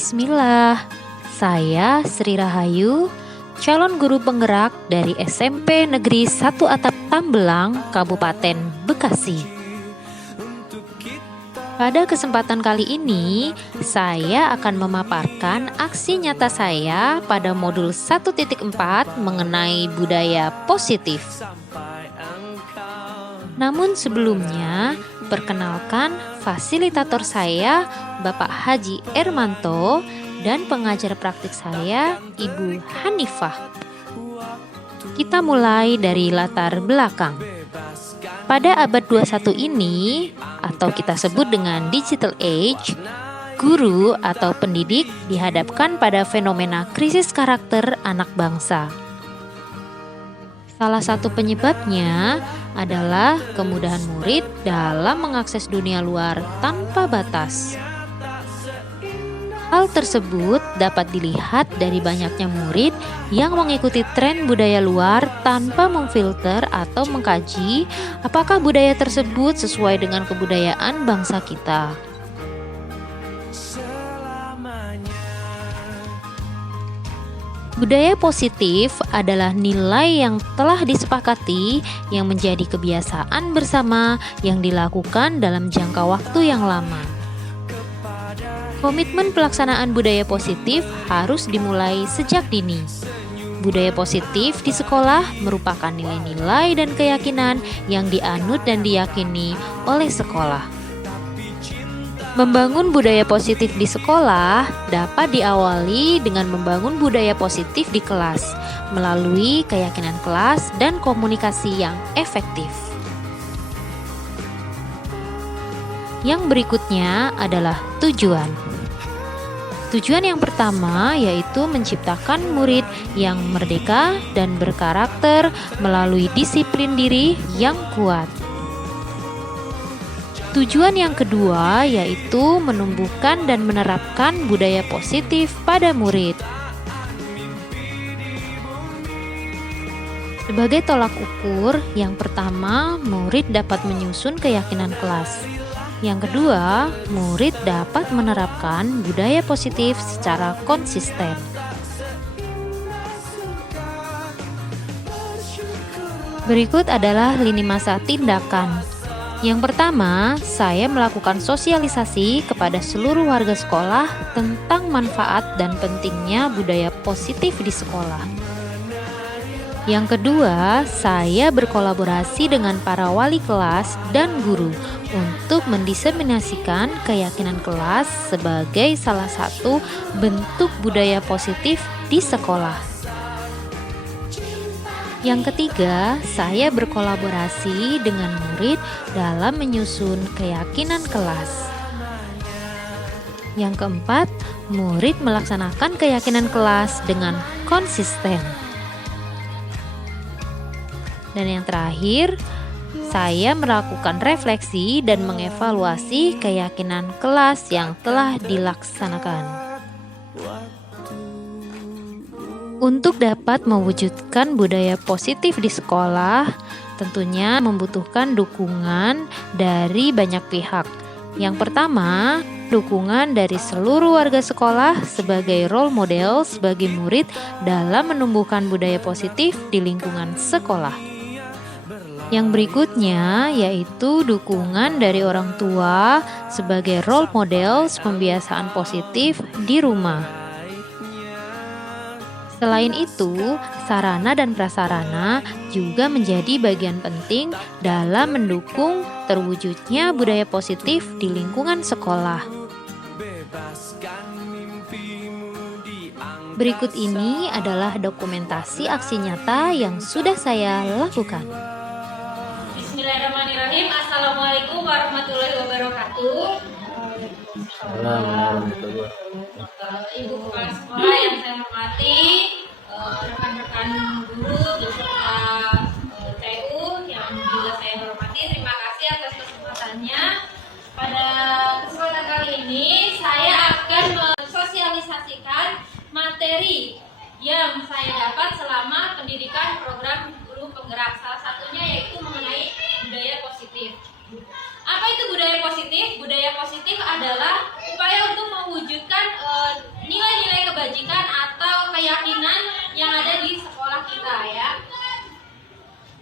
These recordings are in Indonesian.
Bismillah, saya Sri Rahayu, calon guru penggerak dari SMP Negeri 1 Atap Tambelang, Kabupaten Bekasi. Pada kesempatan kali ini, saya akan memaparkan aksi nyata saya pada modul 1.4 mengenai budaya positif. Namun sebelumnya, perkenalkan fasilitator saya, Bapak Haji Ermanto, dan pengajar praktik saya, Ibu Hanifah. Kita mulai dari latar belakang. Pada abad 21 ini, atau kita sebut dengan digital age, guru atau pendidik dihadapkan pada fenomena krisis karakter anak bangsa. Salah satu penyebabnya adalah kemudahan murid dalam mengakses dunia luar tanpa batas. Hal tersebut dapat dilihat dari banyaknya murid yang mengikuti tren budaya luar tanpa memfilter atau mengkaji apakah budaya tersebut sesuai dengan kebudayaan bangsa kita. Budaya positif adalah nilai yang telah disepakati yang menjadi kebiasaan bersama yang dilakukan dalam jangka waktu yang lama. Komitmen pelaksanaan budaya positif harus dimulai sejak dini. Budaya positif di sekolah merupakan nilai-nilai dan keyakinan yang dianut dan diyakini oleh sekolah. Membangun budaya positif di sekolah dapat diawali dengan membangun budaya positif di kelas melalui keyakinan kelas dan komunikasi yang efektif. Yang berikutnya adalah tujuan. Tujuan yang pertama yaitu menciptakan murid yang merdeka dan berkarakter melalui disiplin diri yang kuat. Tujuan yang kedua yaitu menumbuhkan dan menerapkan budaya positif pada murid. Sebagai tolak ukur, yang pertama, murid dapat menyusun keyakinan kelas. Yang kedua, murid dapat menerapkan budaya positif secara konsisten. Berikut adalah lini masa tindakan. Yang pertama, saya melakukan sosialisasi kepada seluruh warga sekolah tentang manfaat dan pentingnya budaya positif di sekolah. Yang kedua, saya berkolaborasi dengan para wali kelas dan guru untuk mendiseminasikan keyakinan kelas sebagai salah satu bentuk budaya positif di sekolah. Yang ketiga, saya berkolaborasi dengan murid dalam menyusun keyakinan kelas. Yang keempat, murid melaksanakan keyakinan kelas dengan konsisten. Dan yang terakhir, saya melakukan refleksi dan mengevaluasi keyakinan kelas yang telah dilaksanakan. Untuk dapat mewujudkan budaya positif di sekolah, tentunya membutuhkan dukungan dari banyak pihak. Yang pertama, dukungan dari seluruh warga sekolah sebagai role model sebagai murid dalam menumbuhkan budaya positif di lingkungan sekolah. Yang berikutnya yaitu dukungan dari orang tua sebagai role model pembiasaan positif di rumah. Selain itu, sarana dan prasarana juga menjadi bagian penting dalam mendukung terwujudnya budaya positif di lingkungan sekolah. Berikut ini adalah dokumentasi aksi nyata yang sudah saya lakukan. Bismillahirrahmanirrahim. Assalamualaikum warahmatullahi wabarakatuh. Ibu kepala sekolah yang saya hormati, rekan-rekan guru beserta TU yang juga saya hormati, terima kasih atas kesempatannya. Pada kesempatan kali ini saya akan mensosialisasikan materi yang saya dapat selama pendidikan program guru penggerak. Salah satunya yaitu mengenai budaya positif. Apa itu budaya positif? Budaya positif adalah upaya untuk mewujudkan nilai-nilai kebajikan atau keyakinan yang ada di sekolah kita ya.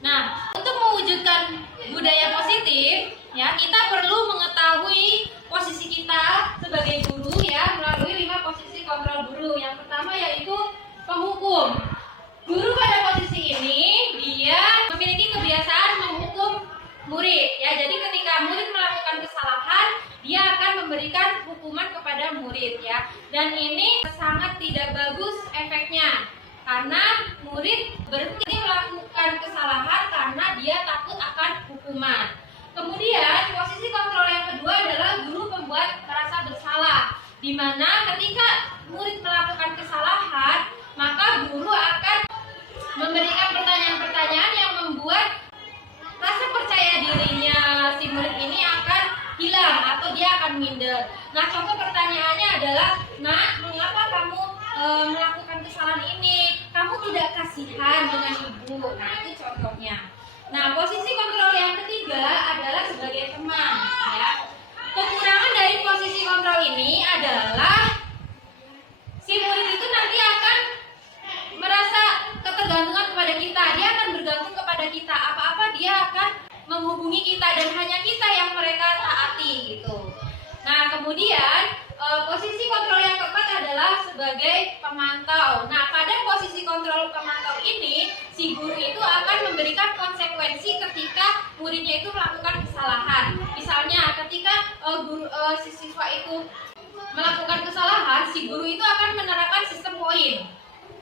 Nah, untuk mewujudkan budaya positif ya, kita perlu mengetahui posisi kita sebagai guru ya melalui 5 posisi kontrol guru. Yang pertama yaitu penghukum. Guru pada posisi ini dia memiliki kebiasaan menghukum murid ya. Jadi ketika murid melakukan kesalahan, dia akan memberikan hukuman kepada murid ya. Dan ini sangat tidak bagus efeknya karena murid berhenti melakukan kesalahan karena dia takut akan hukuman. Kemudian posisi kontrol yang kedua adalah guru pembuat merasa bersalah, di mana ketika murid melakukan kesalahan, maka guru akan memberikan pertanyaan-pertanyaan yang membuat rasa percaya dirinya si murid ini akan hilang atau dia akan minder. Nah, contoh pertanyaannya adalah, "Nak, mengapa kamu melakukan kesalahan ini? Kamu tidak kasihan dengan ibu." Nah, itu contohnya. Nah, posisi kontrol yang ketiga adalah sebagai teman ya. Kekurangan dari posisi kontrol ini adalah si murid itu nanti akan merasa ketergantungan kepada kita. Dia akan bergantung kepada kita. Apa-apa dia akan menghubungi kita dan hanya kita yang mereka taati gitu. Nah, kemudian posisi kontrol yang keempat adalah sebagai pemantau. Nah, pada posisi kontrol pemantau ini, si guru itu akan memberikan konsekuensi ketika muridnya itu melakukan kesalahan. Misalnya, ketika si siswa itu melakukan kesalahan, si guru itu akan menerapkan sistem poin.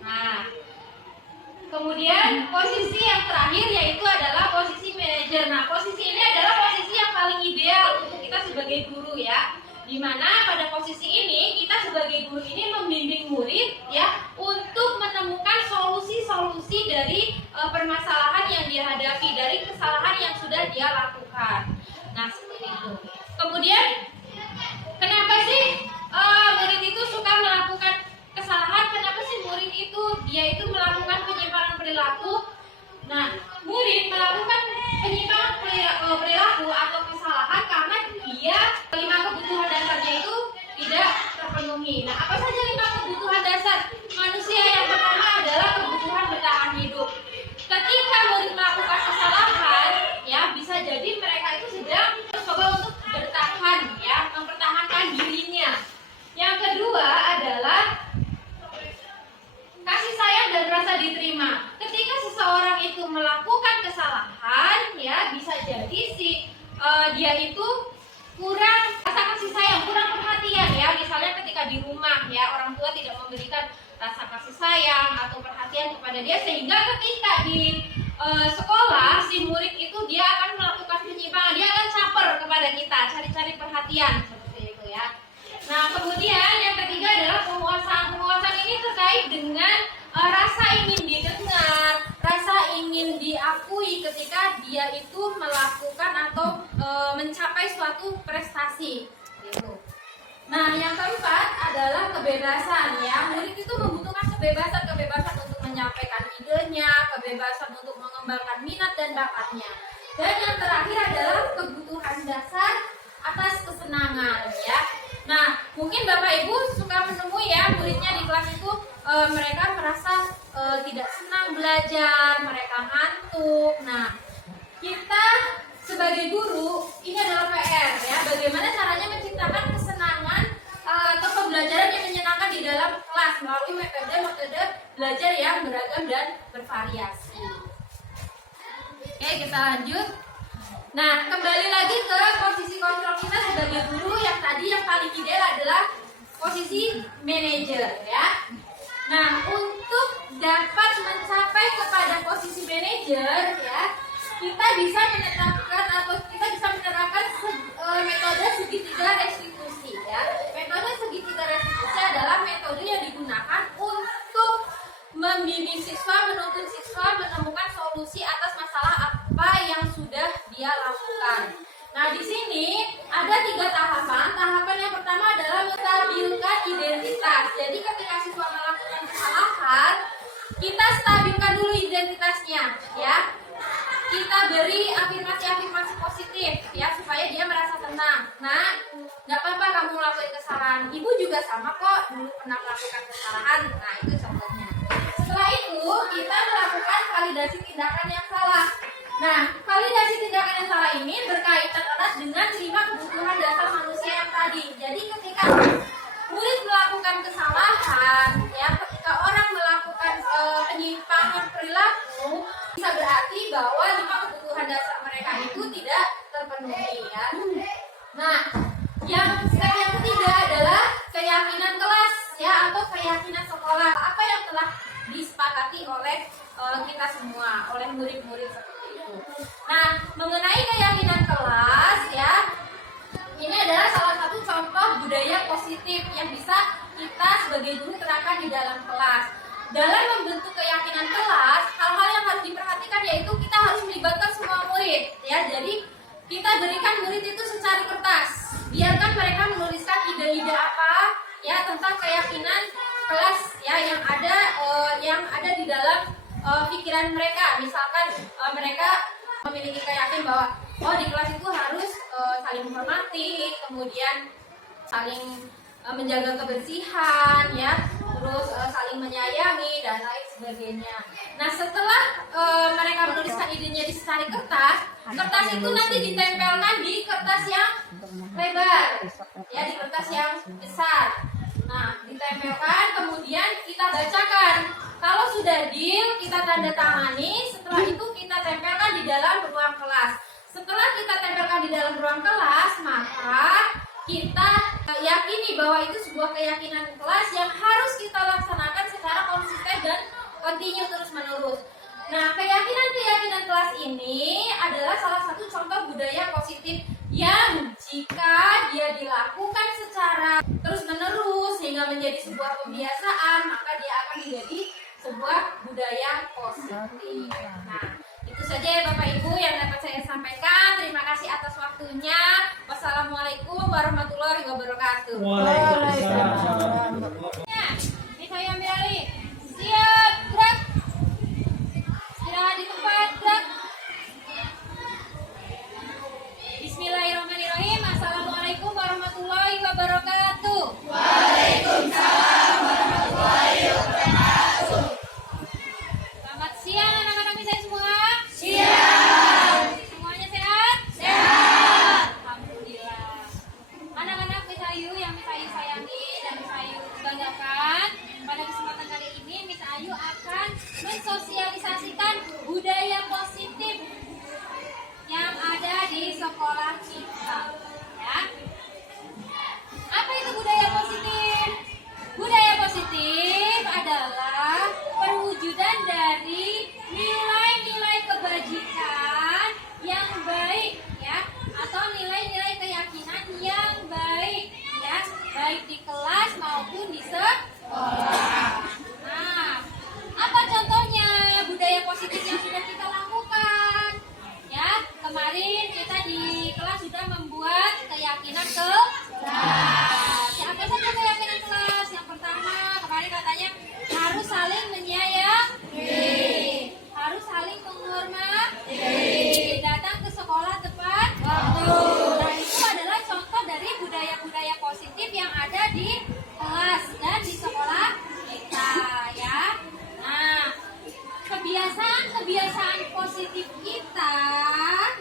Nah, kemudian posisi yang terakhir yaitu adalah posisi manajer. Nah, posisi ini adalah posisi yang paling ideal untuk kita sebagai guru ya. Di mana pada posisi ini kita sebagai guru ini membimbing murid ya untuk menemukan solusi-solusi dari permasalahan yang dia hadapi, dari kesalahan yang sudah dia lakukan. Nah, seperti itu. Kemudian kenapa sih murid itu suka melakukan kesalahan? Kenapa sih murid itu dia itu melakukan penyimpangan perilaku? Nah, murid melakukan penyimpangan perilaku atau kesalahan karena dia 5 kebutuhan dasarnya itu tidak terpenuhi. Nah, apa saja 5 kebutuhan dasar manusia? Yang pertama adalah kebutuhan bertahan hidup. Ketika murid melakukan kesalahan, ya bisa jadi mereka itu sedang mencoba untuk bertahan, ya, mempertahankan dirinya. Yang kedua adalah kasih sayang dan rasa diterima. Ketika seseorang itu melakukan kesalahan, ya bisa jadi dia itu kurang rasa kasih sayang, kurang perhatian ya. Misalnya ketika di rumah ya orang tua tidak memberikan rasa kasih sayang atau perhatian kepada dia, sehingga ketika di sekolah si murid itu dia akan melakukan penyimpangan, dia akan caper kepada kita, cari-cari perhatian seperti itu ya. Nah, kemudian yang ketiga adalah penguasaan. Penguasaan ini terkait dengan rasa ingin didengar, rasa ingin diakui ketika dia itu melakukan atau mencapai suatu prestasi. Gitu. Nah, yang keempat adalah kebebasan ya. Murid itu membutuhkan kebebasan untuk menyampaikan idenya, kebebasan untuk mengembangkan minat dan bakatnya. Dan yang terakhir adalah kebutuhan dasar atas kesenangan ya. Nah, mungkin Bapak Ibu suka menemui ya muridnya di kelas itu mereka merasa tidak senang belajar, mereka ngantuk. Nah, kita sebagai guru ini adalah PR ya. Bagaimana caranya menciptakan kesenangan atau pembelajaran yang menyenangkan di dalam kelas melalui metode belajar yang beragam dan bervariasi. Oke, kita lanjut. Nah, kembali lagi ke posisi kontrol kita sebagai guru yang tadi yang paling ideal adalah posisi manajer ya. Nah, untuk dapat mencapai kepada posisi manajer ya, kita bisa menerapkan metode segitiga restitusi ya. Metode segitiga restitusi adalah metode yang digunakan untuk membimbing siswa, menuntun siswa menemukan solusi atas masalah apa yang sudah dia lakukan. Nah, di sini ada 3 tahapan. Tahapan yang pertama adalah menstabilkan identitas. Jadi ketika siswa melakukan kesalahan, kita stabilkan dulu identitasnya, ya. Kita beri afirmasi-afirmasi positif, ya, supaya dia merasa tenang. Nah, nggak apa-apa kamu melakukan kesalahan, ibu juga sama kok dulu pernah melakukan kesalahan. Nah, itu contohnya. Setelah itu kita melakukan validasi tindakan yang salah. Nah, validasi tindakan yang salah ini berkaitan erat dengan 5 kebutuhan dasar manusia yang tadi. Jadi ketika murid melakukan kesalahan, ya, ketika orang melakukan penyimpangan perilaku, bisa berarti bahwa 5 kebutuhan dasar mereka itu tidak terpenuhi, ya. Nah, yang ketiga adalah keyakinan kelas, ya, atau keyakinan sekolah. Apa yang telah disepakati oleh kita semua, oleh murid-murid seperti itu. Nah, mengenai keyakinan kelas, ya, ini adalah salah satu contoh budaya positif yang bisa kita sebagai guru terapkan di dalam kelas. Dalam membentuk keyakinan kelas, hal-hal yang harus diperhatikan yaitu kita harus melibatkan semua murid, ya. Jadi kita berikan murid itu secara kertas, biarkan mereka menuliskan ide-ide apa, ya, tentang keyakinan kelas, ya, yang ada di dalam pikiran mereka. Misalkan mereka memiliki keyakinan bahwa di kelas itu harus saling menghormati, kemudian saling menjaga kebersihan, ya, terus saling menyayangi dan lain sebagainya. Nah, setelah mereka menuliskan idenya di secari kertas itu nanti ditempelkan di kertas yang lebar, ya, di kertas yang besar. Nah, ditempelkan, kemudian kita bacakan. Kalau sudah deal, kita tanda tangani. Setelah itu kita tempelkan di dalam ruang kelas. Setelah kita tempelkan di dalam ruang kelas, maka kita yakini bahwa itu sebuah keyakinan kelas yang harus kita laksanakan secara konsisten dan kontinu terus-menerus. Nah, keyakinan kelas ini adalah salah satu contoh budaya positif yang jika dia dilakukan secara terus-menerus sehingga menjadi sebuah kebiasaan, maka dia akan menjadi sebuah budaya positif. Nah, itu saja ya Bapak Ibu yang dapat saya sampaikan. Terima kasih atas waktunya. Wassalamualaikum warahmatullahi wabarakatuh. Waalaikumsalam. Ini saya ambil alih. Siap, gerak. Istirahat di tempat, gerak. Bismillahirrahmanirrahim. Assalamualaikum warahmatullahi wabarakatuh. Waalaikumsalam warahmatullahi wabarakatuh. Selamat siang anak-anak saya semua. Siap. Semuanya sehat? Sehat. Alhamdulillah. Anak-anak Miss Ayu yang Miss Ayu sayangi dan Miss Ayu banggakan, pada kesempatan kali ini Miss Ayu akan mensosialisasikan budaya positif yang ada di sekolah kita, ya. Apa itu budaya positif? Budaya positif adalah perwujudan dari nilai-nilai kebajikan yang baik, ya, atau nilai-nilai keyakinan yang baik, ya, baik di kelas maupun di sekolah. Nah, apa contohnya budaya positif yang sudah kita lakukan? Ya, kemarin kita di kelas sudah membuat keyakinan kelas. Ya, apa saja keyakinan kelas? Yang pertama, kemarin katanya harus saling menyayangi, harus saling menghormati, datang ke sekolah tepat waktu. Nah, itu adalah contoh dari budaya-budaya positif yang ada di kelas dan di sekolah kita, ya. Nah, kebiasaan positif kita,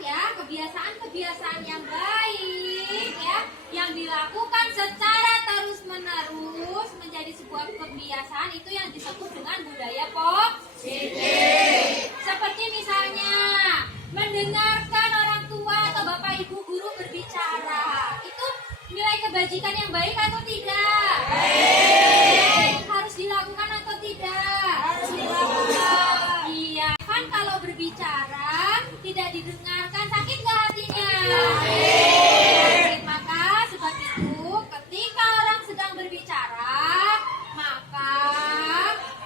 ya, kebiasaan yang baik, ya, yang dilakukan secara terus-menerus menjadi sebuah kebiasaan, itu yang disebut dengan budaya positif. Seperti misalnya mendengarkan orang tua atau bapak ibu guru berbicara, itu nilai kebajikan yang baik atau tidak? Baik. Harus dilakukan atau tidak? Harus dilakukan. Iya, kan kalau berbicara tidak didengarkan, sakit nggak hatinya? Sakit. Maka sebab itu ketika orang sedang berbicara, maka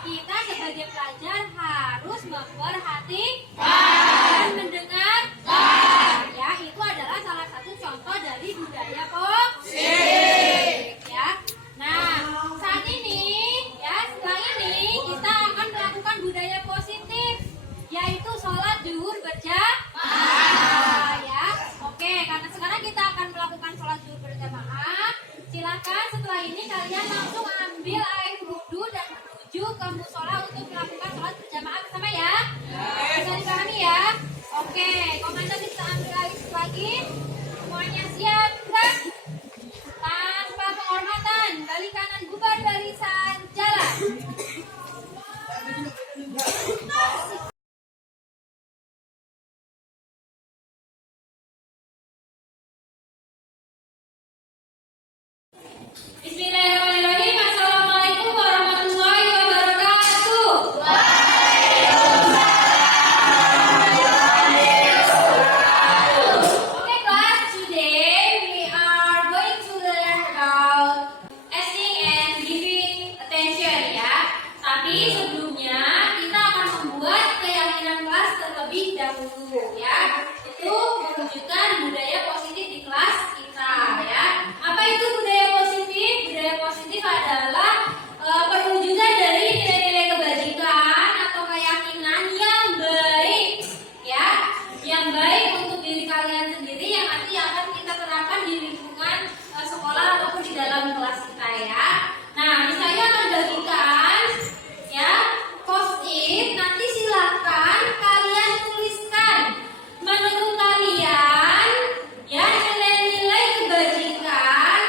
kita sebagai pelajar harus memperhatikan dan mendengarkan. Ya, itu adalah salah satu contoh dari budaya positif, ya. Nah, saat ini, ya, setelah ini kita akan melakukan budaya positif, yaitu sholat zuhur berjamaah, ya. Oke, karena sekarang kita akan melakukan sholat zuhur berjamaah, silakan setelah ini kalian langsung ambil air wudhu dan menuju ke musola untuk melakukan sholat berjamaah bersama ya. Bisa dipahami ya? Oke, komandan kita ambil air lagi. Semuanya siap, gerak. Tanpa penghormatan, balik kanan bubar barisan jalan. Bismillahirrahmanirrahim. Assalamualaikum warahmatullahi wabarakatuh. Okay, class. Today we are going to learn about asking and giving attention ya. Tapi sebelumnya kita akan membuat keyakinan kelas terlebih dahulu ya. Itu menunjukkan budaya positif di kelas kita ya. Apa itu budaya positif? Budaya positif adalah perwujudan dari nilai-nilai kebajikan atau keyakinan yang baik ya, yang baik untuk diri kalian sendiri yang nanti akan kita terapkan di lingkungan sekolah ataupun di dalam kelas kita ya. Nah, misalnya akan bagikan ya post-it, nanti silakan kalian tuliskan menurut kalian ya nilai-nilai kebajikan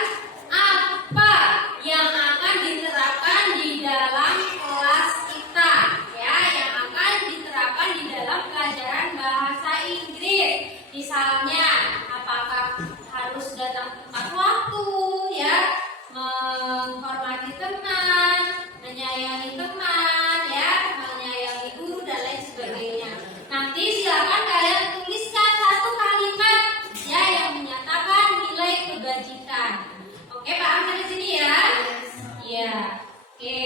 apa yang akan diterapkan di dalam kelas kita ya, yang akan diterapkan di dalam pelajaran bahasa Inggris. Misalnya apakah harus datang tepat waktu ya, menghormati teman, menyayangi teman ya, menyayangi guru dan lain sebagainya. Nanti silakan kalian tuliskan satu kalimat ya yang menyatakan nilai kebajikan. Oke, paham sampai sini ya? Iya. Oke.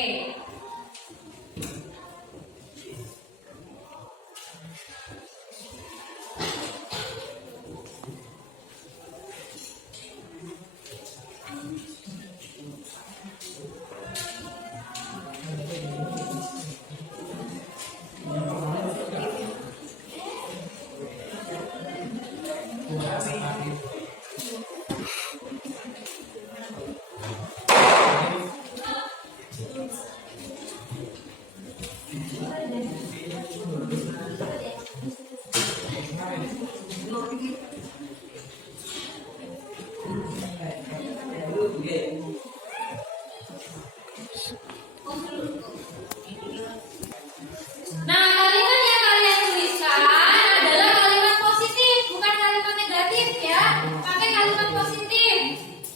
Nah, kalimat yang kalian tuliskan adalah kalimat positif, bukan kalimat negatif ya. Pakai kalimat positif.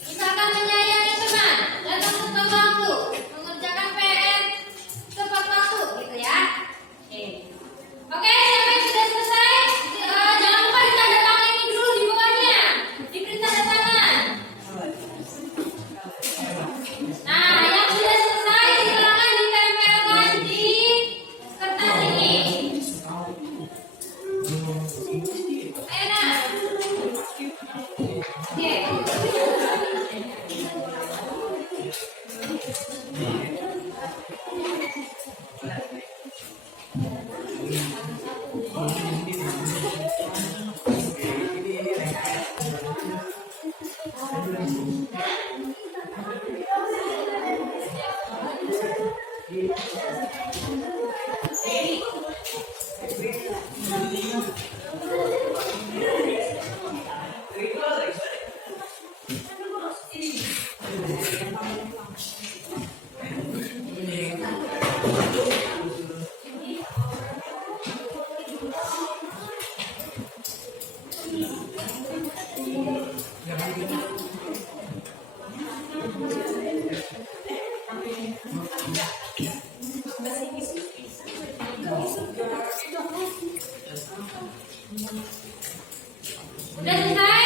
Misalkan menyayangi teman, datang tepat waktu, mengerjakan PR tepat waktu, gitu ya. Oke. Oke, sampai sudah selesai. Jangan lupa ditanda tangan ini dulu di bawahnya. Diberi tanda tangan. Nah, yang sudah selesai silakan ditempelkan di kertas ini. Enak. Oke. Udah selesai?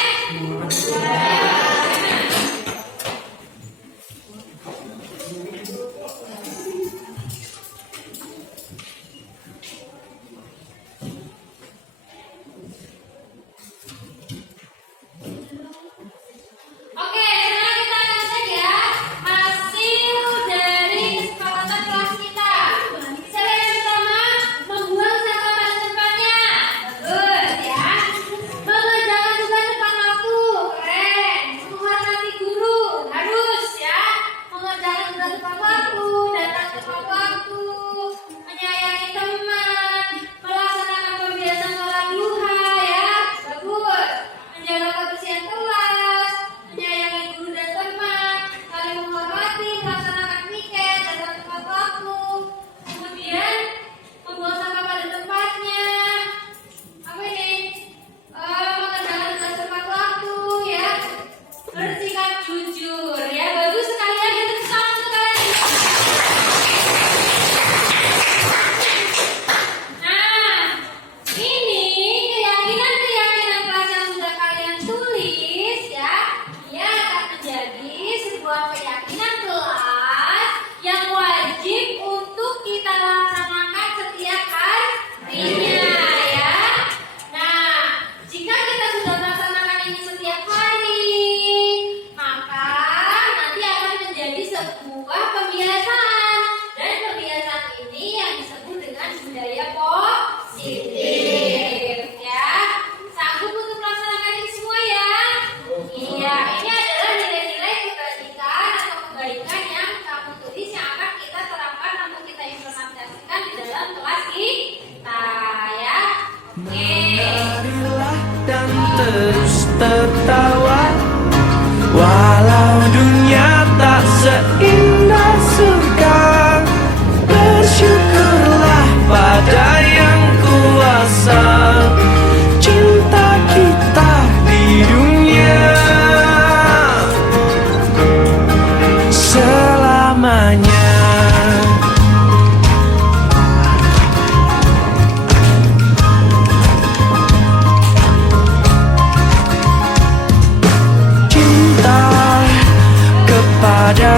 Oke, sekarang kita akan cek ya hasil dari kesepakatan kelas kita. Cara yang pertama, membuang sampah pada tempatnya. Bagus ya. Mengerjakan tugas tepat waktu. Keren. Walau dunia tak seindah surga, bersyukurlah pada yang kuasa. Cinta kita di dunia selamanya. Cinta kepada